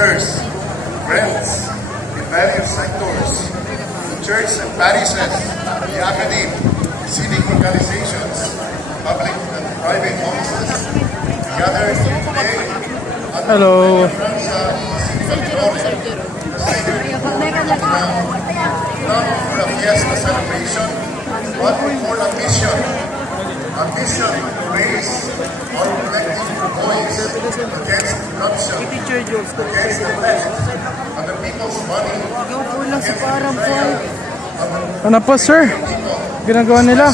sisters, friends in various sectors, the church and parishes, the academy, civic organizations, public and private offices, together today at Hello. the not for a fiesta celebration, but for a mission to raise our collective voice against corruption, against the theft of the people's money, against the betrayal of the Ano po, sir? Ginagawa nila?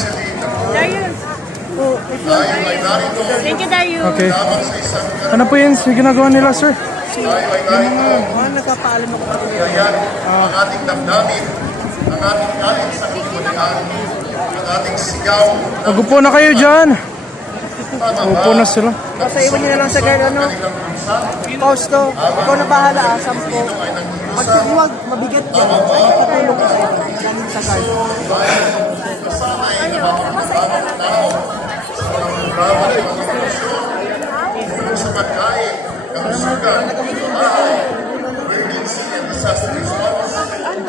Darius. Oh, tayo ay narito thank you, Darius. Okay. lamang sa isang Ano po yun? Ginagawa nila, sir? tayo ay narito iayan ang ating damdamin, ang ating kain sa kabulian, ang ating sigaw ng Magupo na kayo dyan. pamaba. Upo na sila. Basta iwan nyo na lang sa guard, ano? Fausto, ikaw na bahala, 10. Pag huwag, mabigat yan. Patulong ka namin sa guard. Sa pagkain, kalusugan, bahay, emergency and disaster response,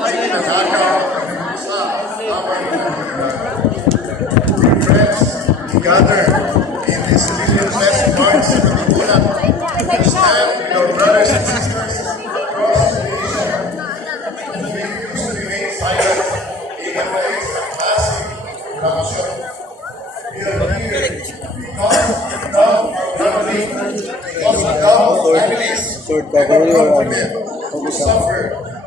ay pinagagawa sa aming friends together in this million peso march sa Pilipinas. Stand with your brothers and sisters across the nation and refuse to remain silent even when it is a massive corruption. We are here because of our country, because of our families, and our countrymen who suffer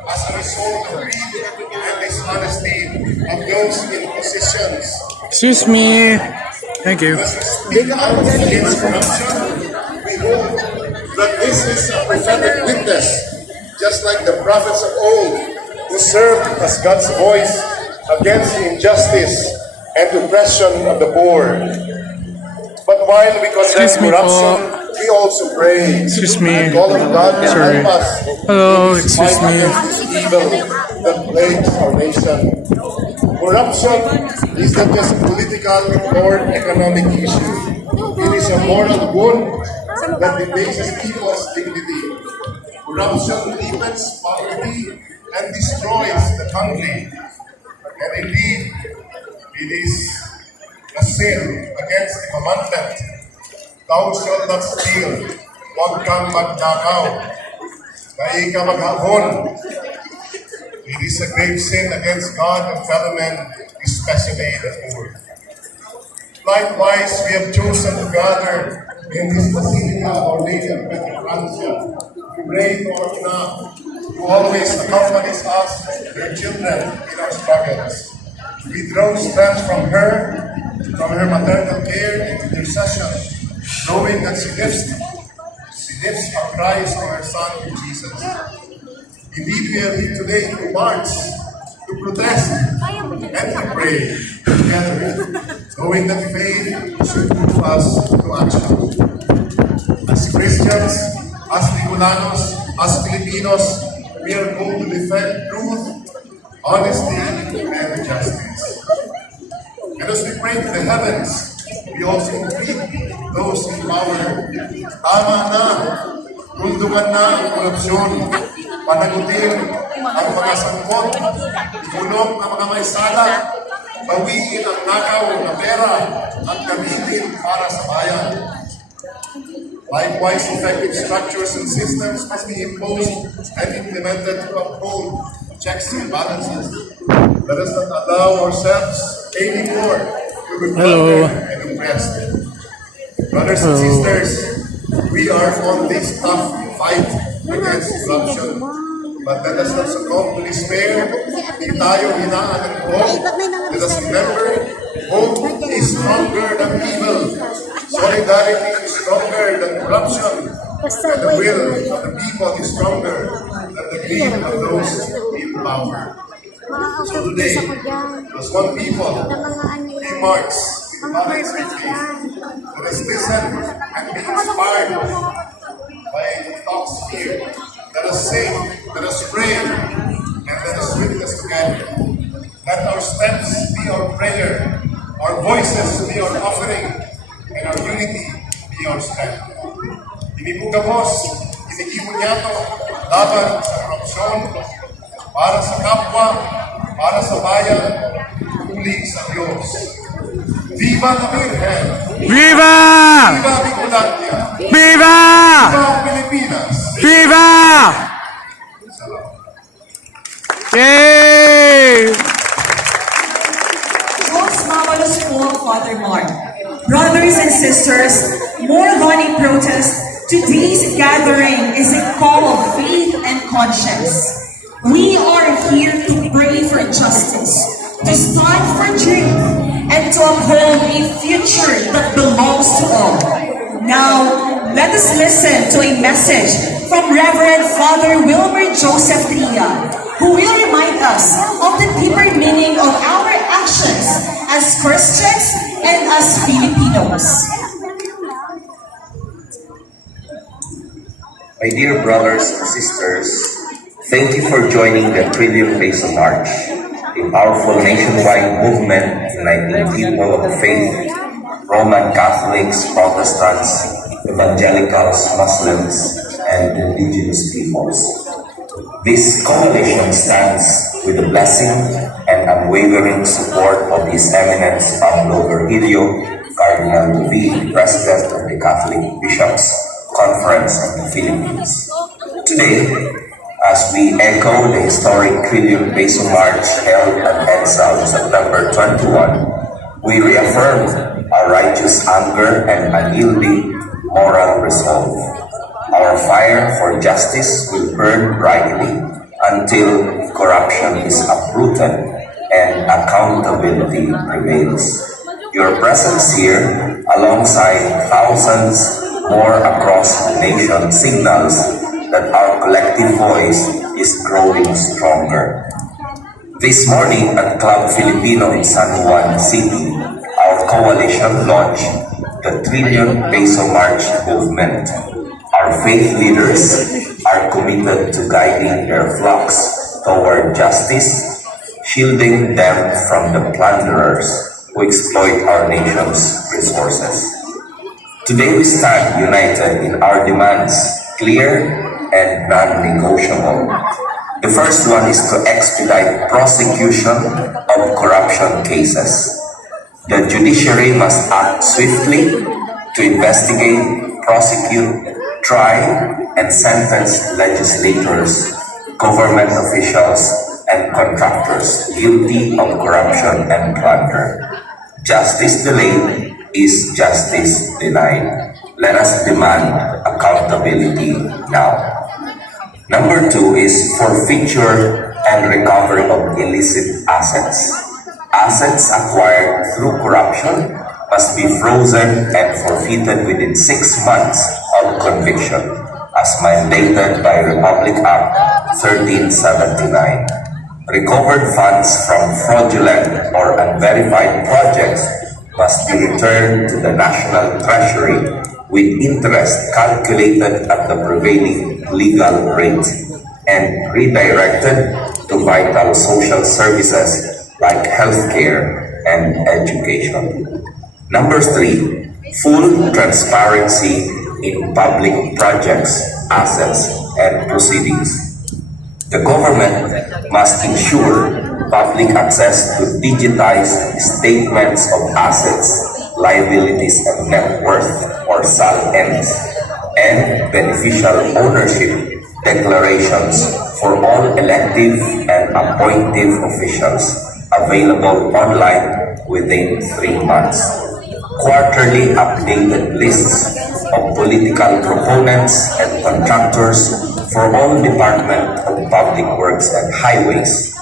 as a result of greed and dishonesty of those in positions. Excuse me. Thank you. As we speak out against corruption, we hope that this is a prophetic witness, just like the prophets of old who served as God's voice against the injustice and oppression of the poor. But while we condemn Excuse me corruption, we also pray Excuse me. and call on God to Sorry. help us Hello, in this excuse fight me. against this evil that plagues our nation. Corruption is not just a political or economic issue. It is a moral wound that debases people's dignity. Corruption deepens poverty and destroys the country. And indeed, it is a sin against the commandment, thou shalt not steal, huwag kang magnakaw, dahil ka maghahon. It is a grave sin against God and fellow men, especially the poor. Likewise, we have chosen to gather in this Basilica of Our Lady of Petra Francia to pray to our Ina, who always accompanies us, their children, in our struggles. We draw strength from her maternal care and intercession, knowing that she lives our Christ and our Son, Jesus. Indeed, we are here today to march, to protest, and to pray together, knowing that faith should move us to action. As Christians, as Bicolanos, as Filipinos, we are called to defend truth, honesty, and justice. And as we pray to the heavens, we also greet those in power. Tama na, tuldugan na ang korupsyon, panagutin ang mga sangkot, ikulong ang mga maisala, bawiin ang nakaw na pera at gamitin para sa bayan. Likewise, effective structures and systems must be imposed and implemented to uphold checks and balances. Let us not allow ourselves anymore to be plundered and oppressed. Brothers and sisters, we are on this tough fight against corruption. But let us not succumb to despair. Di tayo hinaan ng hope. Let us remember, hope is stronger than evil. Solidarity is stronger than corruption. And the will of the people is stronger than the greed of those in power. So today, as one people, we march with balance and faith. Let us listen and be inspired by talks here. Let us sing, let us pray, and let us witness together. Let our steps be our prayer, our voices be our offering, and our unity be our strength. Hindi po gabos, hindi mo niyato, laban sa korupsyon, para sa kapwa, para sa bayan, muli sa Diyos. Viva la Virgen! Viva! Viva Bicolandia! Viva! Viva Pilipinas! Viva! Yay! Most marvelous poem, Father Mark. Brothers and sisters, more than a protest, today's gathering is a call of faith and conscience. We are here to pray for justice, to stand for truth, and to uphold a future that belongs to all. Now, let us listen to a message from Reverend Father Wilmer Joseph Tria, who will remind us of the deeper meaning of our actions as Christians and as Filipinos. My dear brothers and sisters, thank you for joining the Trillion Peso March, a powerful nationwide movement uniting people of faith, Roman Catholics, Protestants, Evangelicals, Muslims, and indigenous peoples. This coalition stands with the blessing and unwavering support of His Eminence Pablo Virgilio, Cardinal V, President of the Catholic Bishops' Conference of the Philippines. Today, as we echo the historic Trillion Peso March held at EDSA on September 21, we reaffirm our righteous anger and unyielding moral resolve. Our fire for justice will burn brightly until corruption is uprooted and accountability prevails. Your presence here, alongside thousands more across the nation, signals that our collective voice is growing stronger. This morning at Club Filipino in San Juan City, our coalition launched the Trillion Peso March movement. Our faith leaders are committed to guiding their flocks toward justice, shielding them from the plunderers who exploit our nation's resources. Today we stand united in our demands, clear and non-negotiable. The first one is to expedite prosecution of corruption cases. The judiciary must act swiftly to investigate, prosecute, try, and sentence legislators, government officials, and contractors guilty of corruption and plunder. Justice delayed is justice denied. Let us demand accountability now. Number two is forfeiture and recovery of illicit assets. Assets acquired through corruption must be frozen and forfeited within 6 months of conviction, as mandated by Republic Act 1379. Recovered funds from fraudulent or unverified projects must be returned to the National Treasury with interest calculated at the prevailing legal rate and redirected to vital social services like healthcare and education. Number three, full transparency in public projects, assets, and proceedings. The government must ensure public access to digitized statements of assets, liabilities, and net worth, or SAL-Ns, and beneficial ownership declarations for all elective and appointive officials available online within 3 months. Quarterly updated lists of political proponents and contractors for all Department of Public Works and Highways.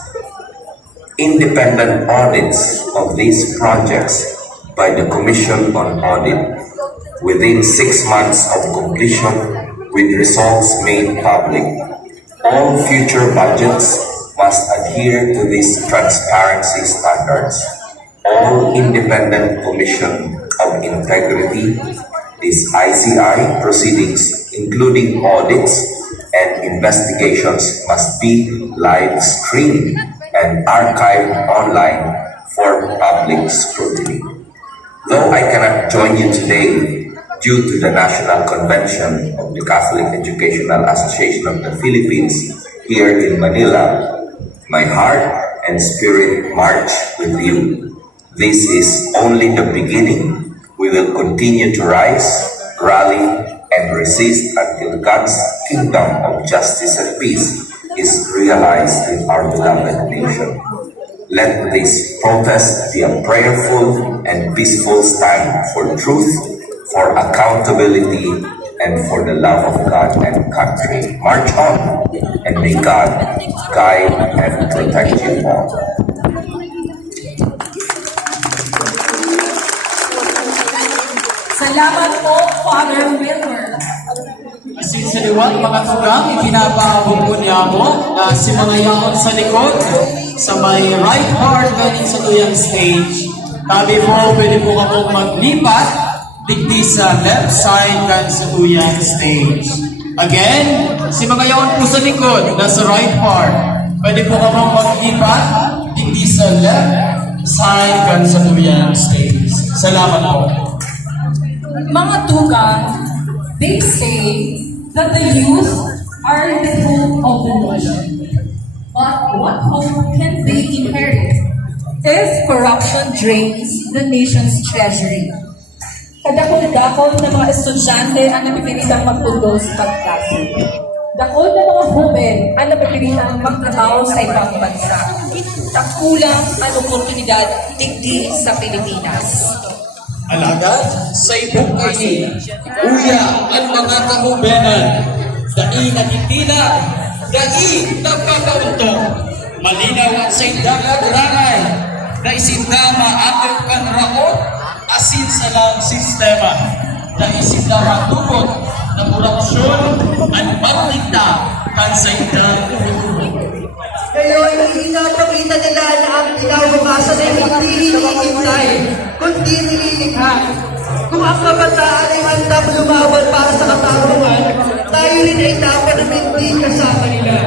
Independent audits of these projects by the Commission on Audit within 6 months of completion with results made public. All future budgets must adhere to these transparency standards. All Independent Commission of Integrity, these ICI proceedings, including audits and investigations, must be live streamed and archived online for public scrutiny. Though I cannot join you today due to the National Convention of the Catholic Educational Association of the Philippines here in Manila, my heart and spirit march with you. This is only the beginning. We will continue to rise, rally, and resist until God's kingdom of justice and peace is realized in our beloved nation. Let this protest be a prayerful and peaceful stand for truth, for accountability, and for the love of God and country. March on, and may God guide and protect you all. Salamat po, Father Wilmer. Asin sa liwat, mga tugang, ipinapahabog po niya mo na si mga yaon sa likod, sa may right part galing sa tuyang stage. Tabi po, pwede po kapong maglipat, digdi sa left side kan sa tuyang stage. Again, si mga yaon po sa likod, nasa right part, pwede po kapong maglipat, digdi sa left side kan sa tuyang stage. Salamat po. Mga tugang, they say that the youth are the hope of the nation. But what hope can they inherit if corruption drains the nation's treasury? Kadakol-dakol na mga estudyante ang napipilitang magtudo sa pagklase. Dakol na mga humen ang napipilitang magtrabaho sa ibang bansa. Takulang ang oportunidad digdi sa Pilipinas. Alagad sa ibong kaini, uya ang mga kahubenan, dai nakitila, dai nagkakauntong, malinaw ang sa indagad rangay, na isindama akit kan raot, asin sa lang sistema, na isindama tubot, na korupsyon, at pagligta kan sa indang Ngayon, inapakita nila na ang kinabukasan ay hindi hinihintay, kundi nililikha. Kung ang kabataan ay handang lumaban para sa katarungan, tayo rin ay dapat na hindi kasama nila.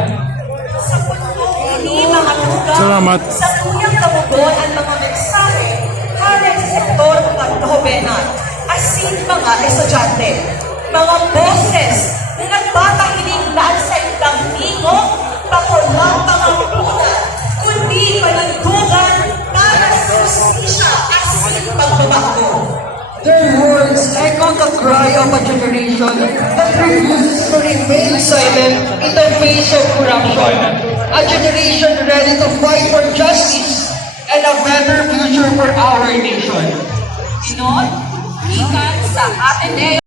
Ini mga tugang, Salamat. sa tuyang kamugon ang mga mensahe haring sa sektor ng kahubenan, asin mga estudyante, mga boses na nagpatahiling dahil sa ibang tingog, pakulang pangampunan, kundi panuntugan para sa justisya asin pagbabago. Their words echo the cry of a generation that refuses to remain silent in the face of corruption. A generation ready to fight for justice and a better future for our nation. Inon, ikan sa Ateneo.